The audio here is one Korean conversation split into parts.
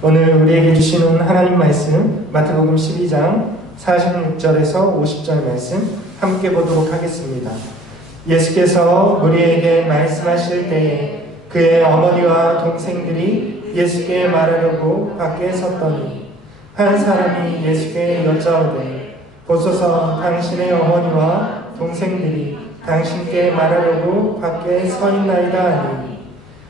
오늘 우리에게 주시는 하나님 말씀 마태복음 12장 46절에서 50절 말씀 함께 보도록 하겠습니다. 예수께서 우리에게 말씀하실 때에 그의 어머니와 동생들이 예수께 말하려고 밖에 섰더니 한 사람이 예수께 여짜오되 보소서 당신의 어머니와 동생들이 당신께 말하려고 밖에 서 있나이다 하니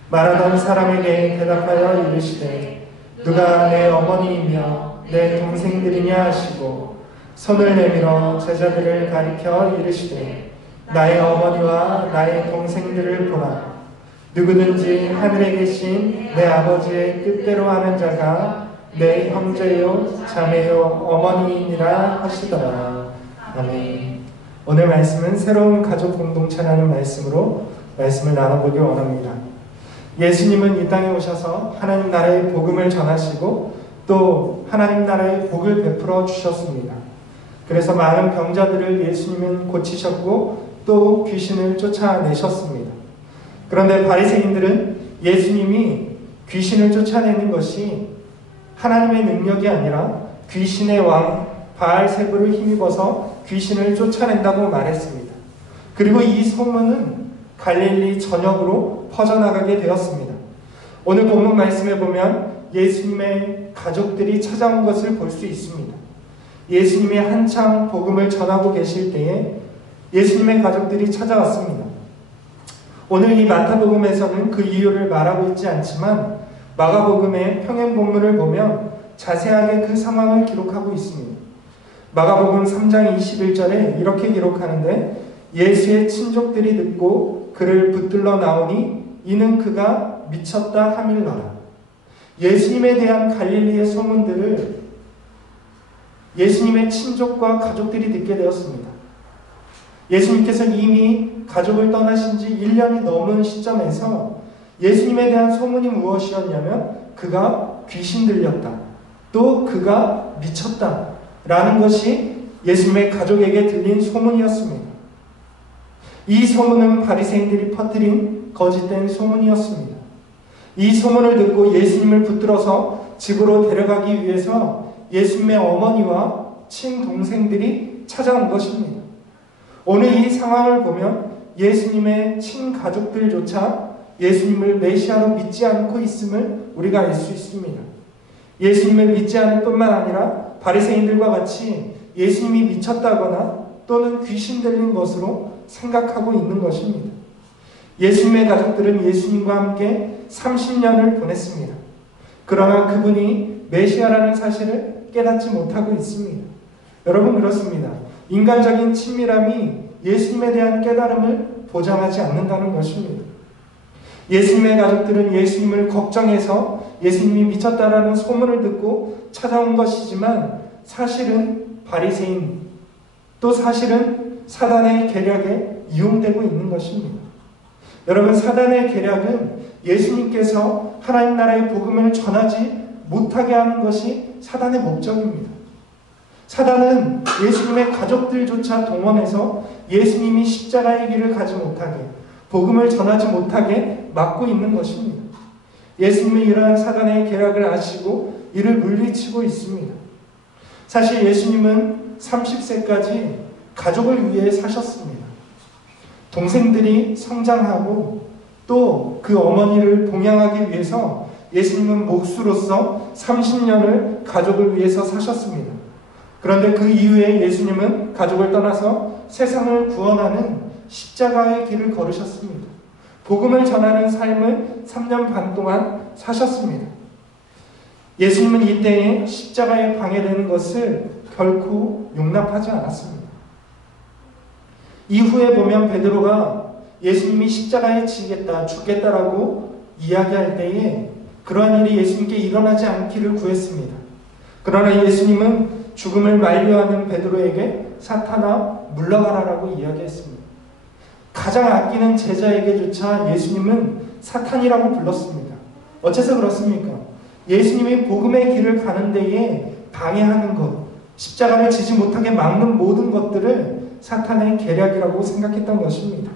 말하던 사람에게 대답하여 이르시되 누가 내 어머니이며 내 동생들이냐 하시고 손을 내밀어 제자들을 가리켜 이르시되 나의 어머니와 나의 동생들을 보라. 누구든지 하늘에 계신 내 아버지의 뜻대로 하는 자가 내 형제요 자매요 어머니이니라 하시더라. 아멘. 오늘 말씀은 새로운 가족 공동체라는 말씀으로 말씀을 나눠보길 원합니다. 예수님은 이 땅에 오셔서 하나님 나라의 복음을 전하시고 또 하나님 나라의 복을 베풀어 주셨습니다. 그래서 많은 병자들을 예수님은 고치셨고 또 귀신을 쫓아내셨습니다. 그런데 바리새인들은 예수님이 귀신을 쫓아내는 것이 하나님의 능력이 아니라 귀신의 왕 바알세불을 힘입어서 귀신을 쫓아낸다고 말했습니다. 그리고 이 소문은 갈릴리 전역으로 퍼져나가게 되었습니다. 오늘 본문 말씀에 보면 예수님의 가족들이 찾아온 것을 볼 수 있습니다. 예수님이 한창 복음을 전하고 계실 때에 예수님의 가족들이 찾아왔습니다. 오늘 이 마태복음에서는 그 이유를 말하고 있지 않지만 마가복음의 평행 본문을 보면 자세하게 그 상황을 기록하고 있습니다. 마가복음 3장 21절에 이렇게 기록하는데 예수의 친족들이 듣고 그를 붙들러 나오니 이는 그가 미쳤다 하밀러라. 예수님에 대한 갈릴리의 소문들을 예수님의 친족과 가족들이 듣게 되었습니다. 예수님께서 이미 가족을 떠나신 지 1년이 넘은 시점에서 예수님에 대한 소문이 무엇이었냐면 그가 귀신 들렸다. 또 그가 미쳤다. 라는 것이 예수님의 가족에게 들린 소문이었습니다. 이 소문은 바리새인들이 퍼뜨린 거짓된 소문이었습니다. 이 소문을 듣고 예수님을 붙들어서 집으로 데려가기 위해서 예수님의 어머니와 친동생들이 찾아온 것입니다. 오늘 이 상황을 보면 예수님의 친가족들조차 예수님을 메시아로 믿지 않고 있음을 우리가 알 수 있습니다. 예수님을 믿지 않을 뿐만 아니라 바리새인들과 같이 예수님이 미쳤다거나 또는 귀신 들린 것으로 생각하고 있는 것입니다. 예수님의 가족들은 예수님과 함께 30년을 보냈습니다. 그러나 그분이 메시아라는 사실을 깨닫지 못하고 있습니다. 여러분 그렇습니다. 인간적인 친밀함이 예수님에 대한 깨달음을 보장하지 않는다는 것입니다. 예수님의 가족들은 예수님을 걱정해서 예수님이 미쳤다라는 소문을 듣고 찾아온 것이지만 사실은 바리새인 또 사실은 사단의 계략에 이용되고 있는 것입니다. 여러분 사단의 계략은 예수님께서 하나님 나라의 복음을 전하지 못하게 하는 것이 사단의 목적입니다. 사단은 예수님의 가족들조차 동원해서 예수님이 십자가의 길을 가지 못하게 복음을 전하지 못하게 막고 있는 것입니다. 예수님은 이러한 사단의 계략을 아시고 이를 물리치고 있습니다. 사실 예수님은 30세까지 가족을 위해 사셨습니다. 동생들이 성장하고 또 그 어머니를 봉양하기 위해서 예수님은 목수로서 30년을 가족을 위해서 사셨습니다. 그런데 그 이후에 예수님은 가족을 떠나서 세상을 구원하는 십자가의 길을 걸으셨습니다. 복음을 전하는 삶을 3년 반 동안 사셨습니다. 예수님은 이때에 십자가에 방해되는 것을 결코 용납하지 않았습니다. 이후에 보면 베드로가 예수님이 십자가에 지겠다, 죽겠다라고 이야기할 때에 그러한 일이 예수님께 일어나지 않기를 구했습니다. 그러나 예수님은 죽음을 만류하는 베드로에게 사탄아 물러가라라고 이야기했습니다. 가장 아끼는 제자에게조차 예수님은 사탄이라고 불렀습니다. 어째서 그렇습니까? 예수님이 복음의 길을 가는 데에 방해하는 것, 십자가를 지지 못하게 막는 모든 것들을 사탄의 계략이라고 생각했던 것입니다.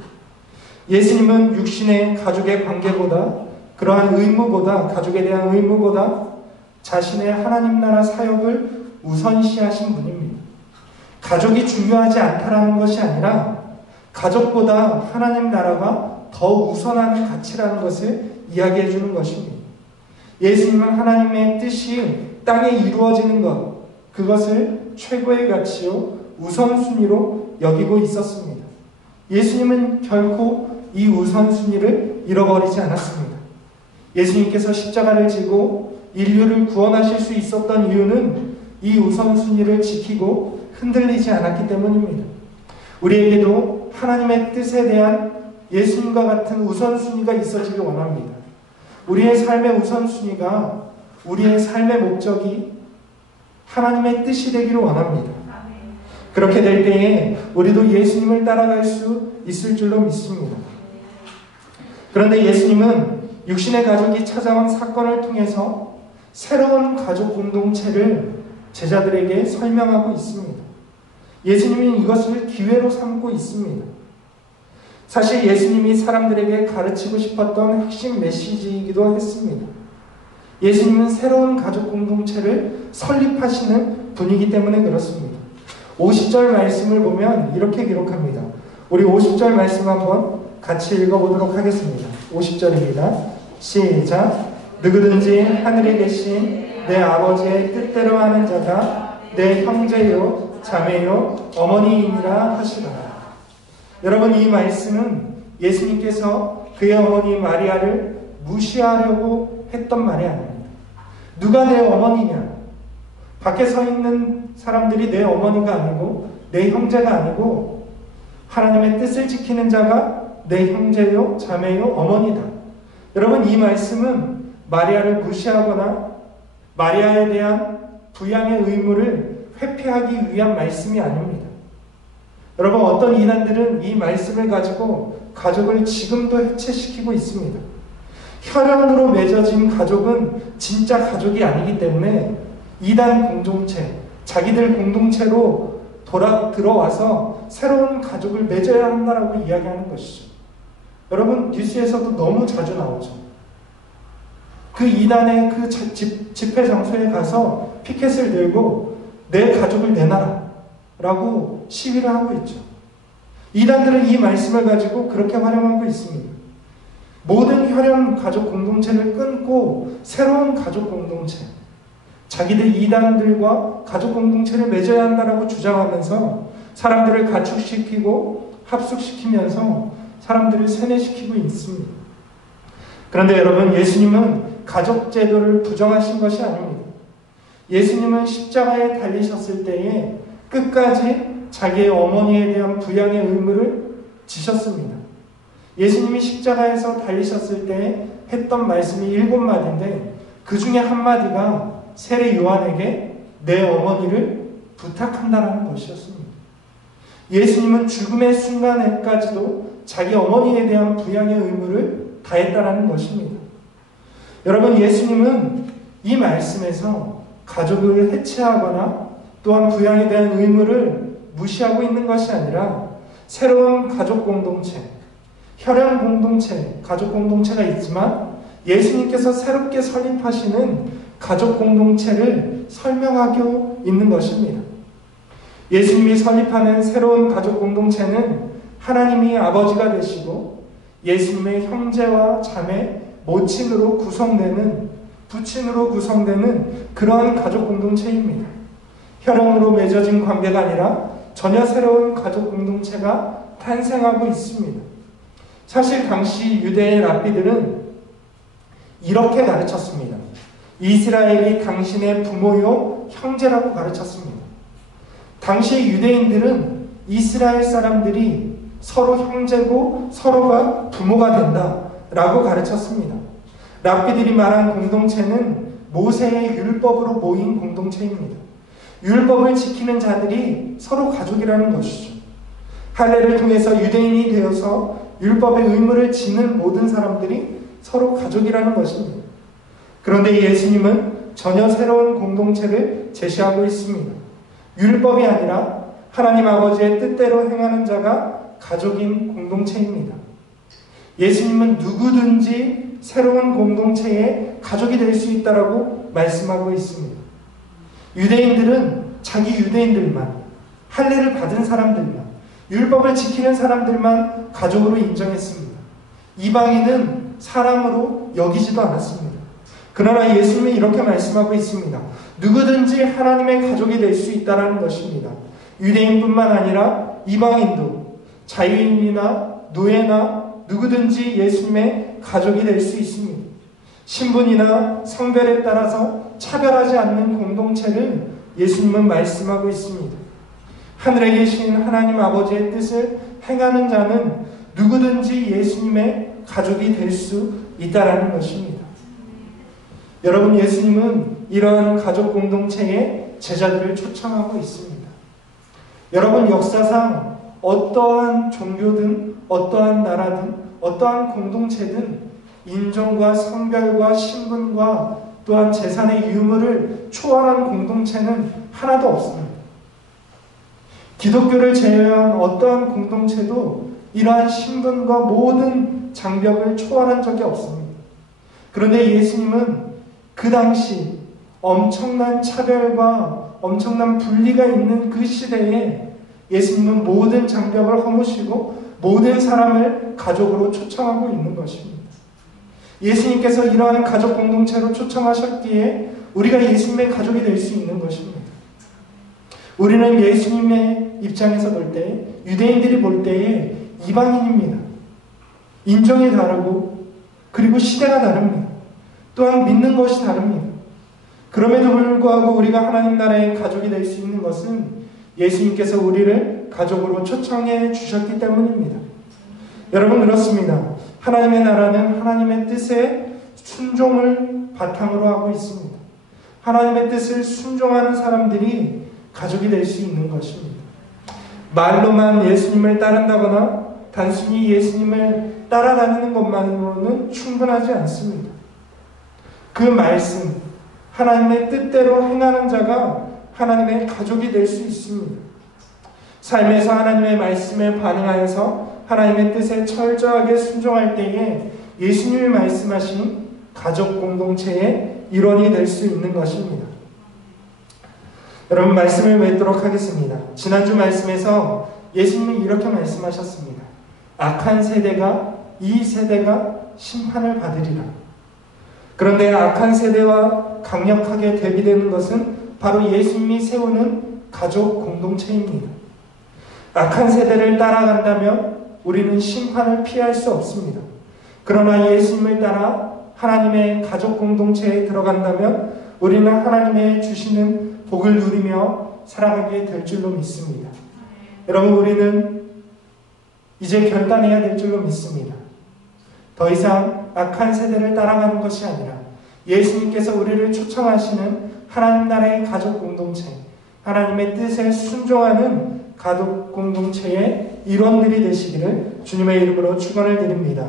예수님은 육신의 가족의 관계보다 그러한 의무보다 가족에 대한 의무보다 자신의 하나님 나라 사역을 우선시하신 분입니다. 가족이 중요하지 않다라는 것이 아니라 가족보다 하나님 나라가 더 우선하는 가치라는 것을 이야기해 주는 것입니다. 예수님은 하나님의 뜻이 땅에 이루어지는 것, 그것을 최고의 가치요 우선순위로 여기고 있었습니다. 예수님은 결코 이 우선순위를 잃어버리지 않았습니다. 예수님께서 십자가를 지고 인류를 구원하실 수 있었던 이유는 이 우선순위를 지키고 흔들리지 않았기 때문입니다. 우리에게도 하나님의 뜻에 대한 예수님과 같은 우선순위가 있어지길 원합니다. 우리의 삶의 우선순위가, 우리의 삶의 목적이 하나님의 뜻이 되기를 원합니다. 그렇게 될 때에 우리도 예수님을 따라갈 수 있을 줄로 믿습니다. 그런데 예수님은 육신의 가족이 찾아온 사건을 통해서 새로운 가족 공동체를 제자들에게 설명하고 있습니다. 예수님은 이것을 기회로 삼고 있습니다. 사실 예수님이 사람들에게 가르치고 싶었던 핵심 메시지이기도 했습니다. 예수님은 새로운 가족 공동체를 설립하시는 분이기 때문에 그렇습니다. 50절 말씀을 보면 이렇게 기록합니다. 우리 50절 말씀 한번 같이 읽어보도록 하겠습니다. 50절입니다. 시작. 누구든지 하늘에 계신 내 아버지의 뜻대로 하는 자가 내 형제요 자매요 어머니이니라 하시더라. 여러분, 이 말씀은 예수님께서 그의 어머니 마리아를 무시하려고 했던 말이 아닙니다. 누가 내 어머니냐? 밖에 서 있는 사람들이 내 어머니가 아니고 내 형제가 아니고 하나님의 뜻을 지키는 자가 내 형제요 자매요 어머니다. 여러분, 이 말씀은 마리아를 무시하거나 마리아에 대한 부양의 의무를 회피하기 위한 말씀이 아닙니다. 여러분, 어떤 이단들은 이 말씀을 가지고 가족을 지금도 해체시키고 있습니다. 혈연으로 맺어진 가족은 진짜 가족이 아니기 때문에 이단 공동체, 자기들 공동체로 들어와서 새로운 가족을 맺어야 한다라고 이야기하는 것이죠. 여러분, 뉴스에서도 너무 자주 나오죠. 그 이단의 그 집회 장소에 가서 피켓을 들고 내 가족을 내놔라 라고 시위를 하고 있죠. 이단들은 이 말씀을 가지고 그렇게 활용하고 있습니다. 모든 혈연 가족 공동체를 끊고 새로운 가족 공동체, 자기들 이단들과 가족 공동체를 맺어야 한다라고 주장하면서 사람들을 가축시키고 합숙시키면서 사람들을 세뇌시키고 있습니다. 그런데 여러분, 예수님은 가족 제도를 부정하신 것이 아닙니다. 예수님은 십자가에 달리셨을 때에 끝까지 자기의 어머니에 대한 부양의 의무를 지셨습니다. 예수님이 십자가에서 달리셨을 때 했던 말씀이 7마디인데 그 중에 한마디가 세례 요한에게 내 어머니를 부탁한다라는 것이었습니다. 예수님은 죽음의 순간에까지도 자기 어머니에 대한 부양의 의무를 다했다라는 것입니다. 여러분, 예수님은 이 말씀에서 가족을 해체하거나 또한 부양에 대한 의무를 무시하고 있는 것이 아니라 새로운 가족 공동체, 혈연 공동체, 가족 공동체가 있지만 예수님께서 새롭게 설립하시는 가족 공동체를 설명하고 있는 것입니다. 예수님이 설립하는 새로운 가족 공동체는 하나님이 아버지가 되시고 예수님의 형제와 자매, 모친으로 구성되는, 부친으로 구성되는 그러한 가족 공동체입니다. 혈연으로 맺어진 관계가 아니라 전혀 새로운 가족 공동체가 탄생하고 있습니다. 사실 당시 유대의 랍비들은 이렇게 가르쳤습니다. 이스라엘이 당신의 부모요 형제라고 가르쳤습니다. 당시 유대인들은 이스라엘 사람들이 서로 형제고 서로가 부모가 된다라고 가르쳤습니다. 랍비들이 말한 공동체는 모세의 율법으로 모인 공동체입니다. 율법을 지키는 자들이 서로 가족이라는 것이죠. 할례를 통해서 유대인이 되어서 율법의 의무를 지는 모든 사람들이 서로 가족이라는 것입니다. 그런데 예수님은 전혀 새로운 공동체를 제시하고 있습니다. 율법이 아니라 하나님 아버지의 뜻대로 행하는 자가 가족인 공동체입니다. 예수님은 누구든지 새로운 공동체의 가족이 될 수 있다라고 말씀하고 있습니다. 유대인들은 자기 유대인들만, 할례를 받은 사람들만, 율법을 지키는 사람들만 가족으로 인정했습니다. 이방인은 사람으로 여기지도 않았습니다. 그러나 예수님은 이렇게 말씀하고 있습니다. 누구든지 하나님의 가족이 될 수 있다는 것입니다. 유대인뿐만 아니라 이방인도, 자유인이나 노예나 누구든지 예수님의 가족이 될 수 있습니다. 신분이나 성별에 따라서 차별하지 않는 공동체를 예수님은 말씀하고 있습니다. 하늘에 계신 하나님 아버지의 뜻을 행하는 자는 누구든지 예수님의 가족이 될 수 있다는 것입니다. 여러분, 예수님은 이러한 가족 공동체에 제자들을 초청하고 있습니다. 여러분, 역사상 어떠한 종교든 어떠한 나라든 어떠한 공동체든 인종과 성별과 신분과 또한 재산의 유무를 초월한 공동체는 하나도 없습니다. 기독교를 제외한 어떠한 공동체도 이러한 신분과 모든 장벽을 초월한 적이 없습니다. 그런데 예수님은 그 당시 엄청난 차별과 엄청난 분리가 있는 그 시대에 예수님은 모든 장벽을 허무시고 모든 사람을 가족으로 초청하고 있는 것입니다. 예수님께서 이러한 가족 공동체로 초청하셨기에 우리가 예수님의 가족이 될 수 있는 것입니다. 우리는 예수님의 입장에서 볼 때, 유대인들이 볼 때에 이방인입니다. 인종이 다르고 그리고 시대가 다릅니다. 또한 믿는 것이 다릅니다. 그럼에도 불구하고 우리가 하나님 나라의 가족이 될 수 있는 것은 예수님께서 우리를 가족으로 초청해 주셨기 때문입니다. 여러분, 그렇습니다. 하나님의 나라는 하나님의 뜻에 순종을 바탕으로 하고 있습니다. 하나님의 뜻을 순종하는 사람들이 가족이 될 수 있는 것입니다. 말로만 예수님을 따른다거나 단순히 예수님을 따라다니는 것만으로는 충분하지 않습니다. 그 말씀, 하나님의 뜻대로 행하는 자가 하나님의 가족이 될 수 있습니다. 삶에서 하나님의 말씀에 반응하여서 하나님의 뜻에 철저하게 순종할 때에 예수님이 말씀하신 가족 공동체의 일원이 될 수 있는 것입니다. 여러분, 말씀을 맺도록 하겠습니다. 지난주 말씀에서 예수님이 이렇게 말씀하셨습니다. 악한 세대가 이 세대가 심판을 받으리라. 그런데 악한 세대와 강력하게 대비되는 것은 바로 예수님이 세우는 가족 공동체입니다. 악한 세대를 따라간다면 우리는 심판을 피할 수 없습니다. 그러나 예수님을 따라 하나님의 가족 공동체에 들어간다면 우리는 하나님의 주시는 복을 누리며 살아가게 될 줄로 믿습니다. 여러분, 우리는 이제 결단해야 될 줄로 믿습니다. 더 이상 악한 세대를 따라가는 것이 아니라 예수님께서 우리를 초청하시는 하나님 나라의 가족 공동체, 하나님의 뜻에 순종하는 가족 공동체의 일원들이 되시기를 주님의 이름으로 축원을 드립니다.